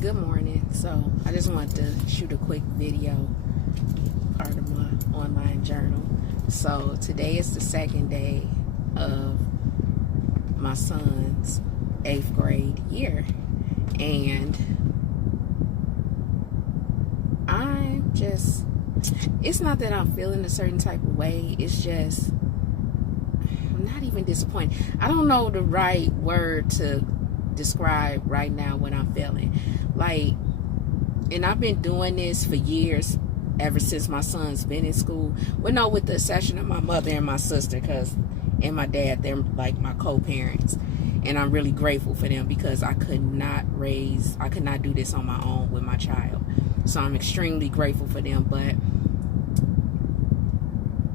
Good morning. So I just wanted to shoot a quick video, part of my online journal. So today is the second day of my son's 8th grade year, and it's not that I'm feeling a certain type of way, it's just I'm not even disappointed. I don't know the right word to describe right now what I'm feeling. And I've been doing this for years, ever since my son's been in school. Well, no, with the exception of my mother and my sister, and my dad, they're like my co-parents. And I'm really grateful for them because I could not do this on my own with my child. So I'm extremely grateful for them. But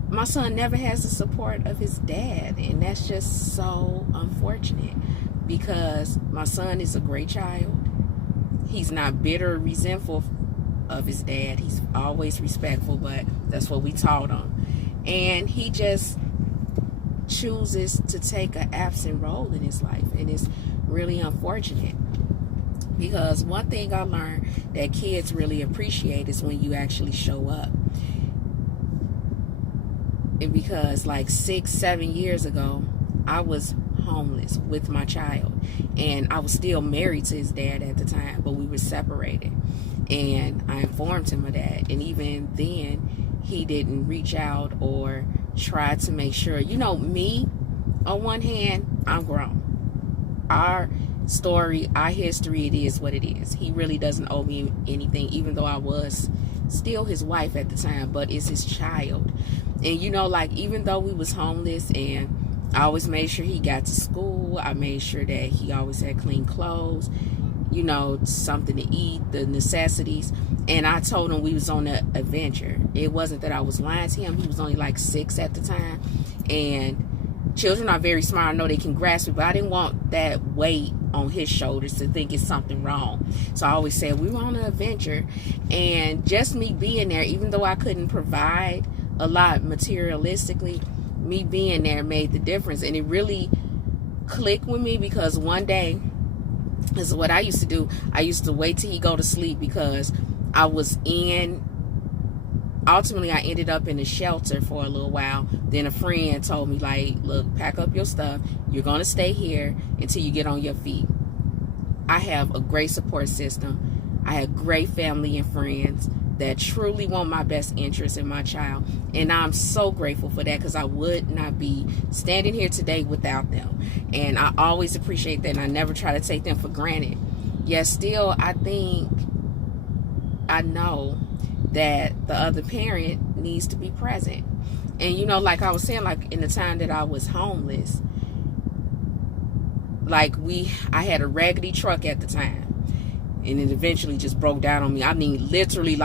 my son never has the support of his dad, and that's just so unfortunate because my son is a great child. He's not bitter or resentful of his dad. He's always respectful, but that's what we taught him. And he just chooses to take an absent role in his life, and it's really unfortunate because one thing I learned that kids really appreciate is when you actually show up. And because like 6-7 years ago, I was homeless with my child, and I was still married to his dad at the time, but we were separated, and I informed him of that. And even then he didn't reach out or try to make sure, me, on one hand, I'm grown. Our story, our history, it is what it is. He really doesn't owe me anything, even though I was still his wife at the time, but it's his child. And even though we was homeless, and I always made sure he got to school, I made sure that he always had clean clothes, something to eat, the necessities. And I told him we was on an adventure. It wasn't that I was lying to him. He was only like 6 at the time, and children are very smart. I know they can grasp it, but I didn't want that weight on his shoulders to think it's something wrong. So I always said we were on an adventure, and just me being there, even though I couldn't provide a lot materialistically, me being there made the difference. And it really clicked with me because one day, this is what I used to do. I used to wait till he go to sleep because ultimately I ended up in a shelter for a little while. Then a friend told me, look, pack up your stuff. You're going to stay here until you get on your feet. I have a great support system. I have great family and friends that truly want my best interest in my child. And I'm so grateful for that because I would not be standing here today without them. And I always appreciate that, and I never try to take them for granted. Yet still, I know that the other parent needs to be present. And like I was saying, like in the time that I was homeless, I had a raggedy truck at the time, and it eventually just broke down on me. I mean, literally,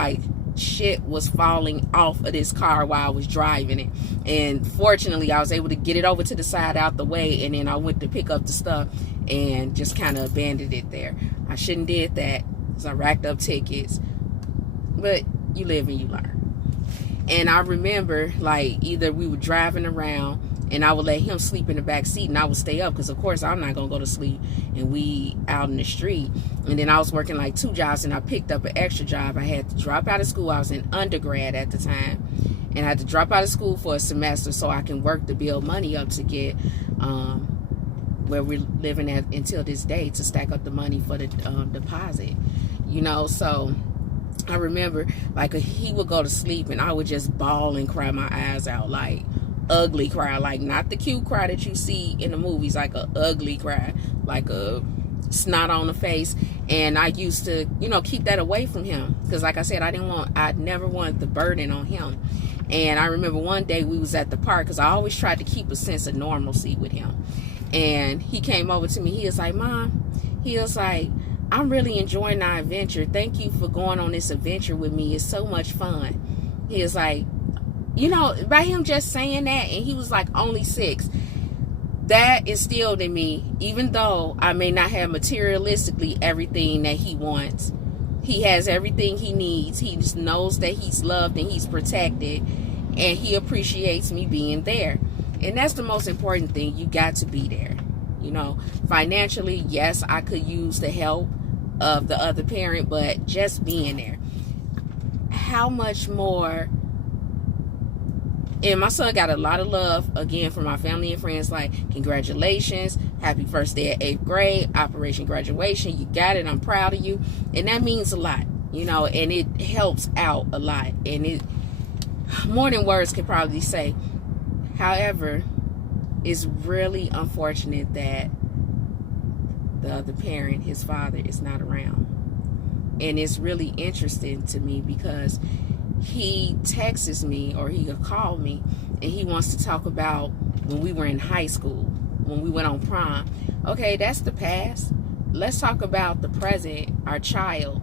shit was falling off of this car while I was driving it. And fortunately, I was able to get it over to the side out the way, and then I went to pick up the stuff and just kind of abandoned it there. I shouldn't did that because I racked up tickets. But you live and you learn. And I remember, either we were driving around, and I would let him sleep in the back seat, and I would stay up because, of course, I'm not going to go to sleep and we out in the street. And then I was working 2 jobs, and I picked up an extra job. I had to drop out of school. I was in undergrad at the time, and I had to drop out of school for a semester so I can work to build money up to get where we're living at until this day, to stack up the money for the deposit. So I remember, he would go to sleep, and I would just bawl and cry my eyes out, ugly cry, not the cute cry that you see in the movies, a ugly cry, a snot on the face. And I used to keep that away from him because, like I said, I never wanted the burden on him. And I remember one day we was at the park because I always tried to keep a sense of normalcy with him, and he came over to me. He was like, Mom, he was like, I'm really enjoying our adventure. Thank you for going on this adventure with me. It's so much fun. He was like, by him just saying that, and he was only 6, that instilled in me, even though I may not have materialistically everything that he wants, he has everything he needs. He just knows that he's loved and he's protected, and he appreciates me being there. And that's the most important thing. You got to be there. Financially, yes, I could use the help, of the other parent, but just being there. How much more? And my son got a lot of love, again, from my family and friends, like, congratulations, happy first day of 8th grade, Operation Graduation, you got it, I'm proud of you. And that means a lot, you know, and it helps out a lot. And it, more than words could probably say. However, it's really unfortunate that the other parent, his father, is not around. And it's really interesting to me because he texts me, or he called me, and he wants to talk about when we were in high school, when we went on prom. Okay, that's the past. Let's talk about the present, our child.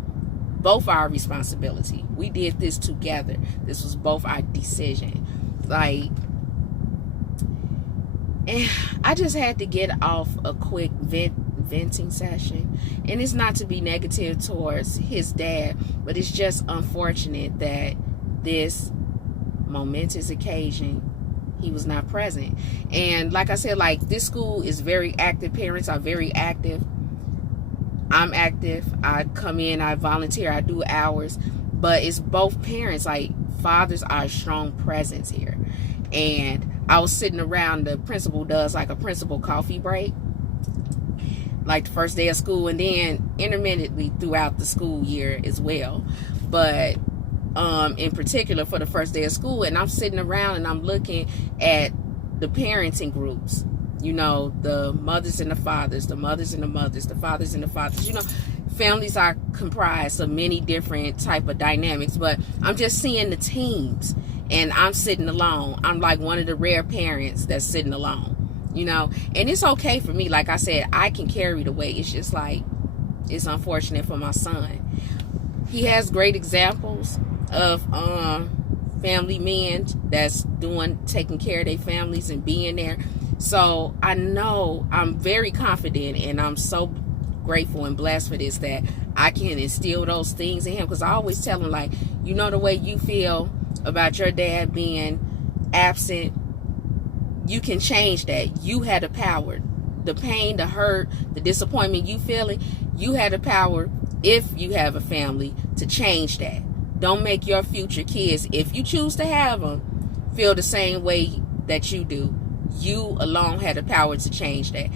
Both our responsibility. We did this together. This was both our decision. Like, and I just had to get off a quick venting session. And it's not to be negative towards his dad, but it's just unfortunate that this momentous occasion, he was not present. And like I said, like, this school is very active. Parents are very active. I'm active. I come in, I volunteer, I do hours. But it's both parents. Like, fathers are a strong presence here. And I was sitting around, the principal does like a principal coffee break, like the first day of school, and then intermittently throughout the school year as well. But in particular for the first day of school, and I'm sitting around and I'm looking at the parenting groups, you know, the mothers and the fathers, the mothers and the mothers, the fathers and the fathers. You know, families are comprised of many different type of dynamics, but I'm just seeing the teams, and I'm sitting alone. I'm like one of the rare parents that's sitting alone, you know. And it's okay for me. Like I said, I can carry the weight. It's just like, it's unfortunate for my son. He has great examples of family men that's taking care of their families and being there. So I know, I'm very confident, and I'm so grateful and blessed for this, that I can instill those things in him. Because I always tell him, like, you know, the way you feel about your dad being absent, you can change that. You had the power. The pain, the hurt, the disappointment you feeling, you had the power, if you have a family, to change that. Don't make your future kids, if you choose to have them, feel the same way that you do. You alone had the power to change that.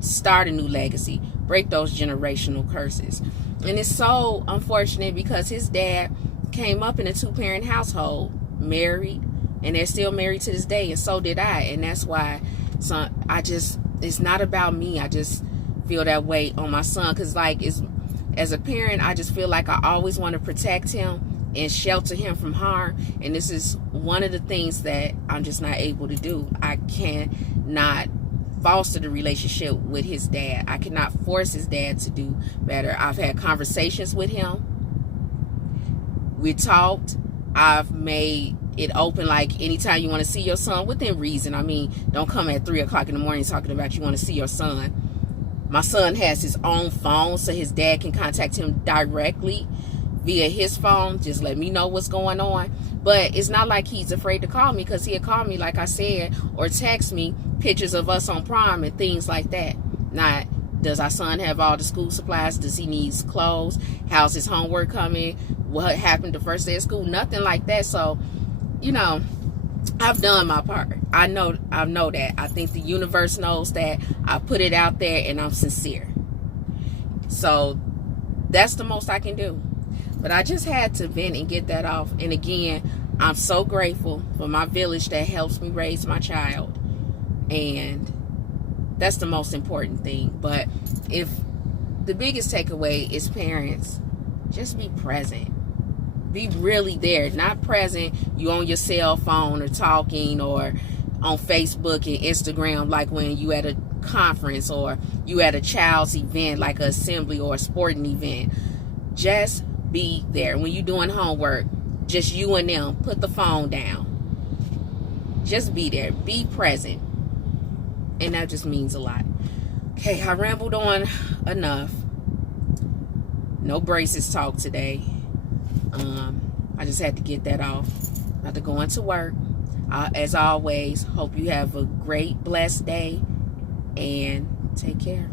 Start a new legacy. Break those generational curses. And it's so unfortunate because his dad came up in a 2-parent household, married, and they're still married to this day, and so did I. And that's why, son, it's not about me. I just feel that way on my son, because, like, as a parent, I just feel like I always want to protect him and shelter him from harm. And this is one of the things that I'm just not able to do. I cannot foster the relationship with his dad. I cannot force his dad to do better. I've had conversations with him. We talked. I've made it open, like, anytime you want to see your son, within reason. I mean, don't come at 3 o'clock in the morning talking about you want to see your son. My son has his own phone, so his dad can contact him directly via his phone. Just let me know what's going on. But it's not like he's afraid to call me, because he'll call me, like I said, or text me pictures of us on prom and things like that. Not, does our son have all the school supplies? Does he need clothes? How's his homework coming? What happened the first day of school? Nothing like that. So, you know, I've done my part. I know that. I think the universe knows that I put it out there and I'm sincere. So that's the most I can do. But I just had to vent and get that off. And again, I'm so grateful for my village that helps me raise my child. And that's the most important thing. But if the biggest takeaway is, parents, just be present. Be really there. Not present, you on your cell phone or talking, or on Facebook and Instagram, like when you at a conference or you at a child's event, like an assembly or a sporting event. Just be there. When you doing homework, just you and them, put the phone down. Just be there. Be present. And that just means a lot. Okay, I rambled on enough. No braces talk today. I just had to get that off. About to go into work. As always, hope you have a great, blessed day. And take care.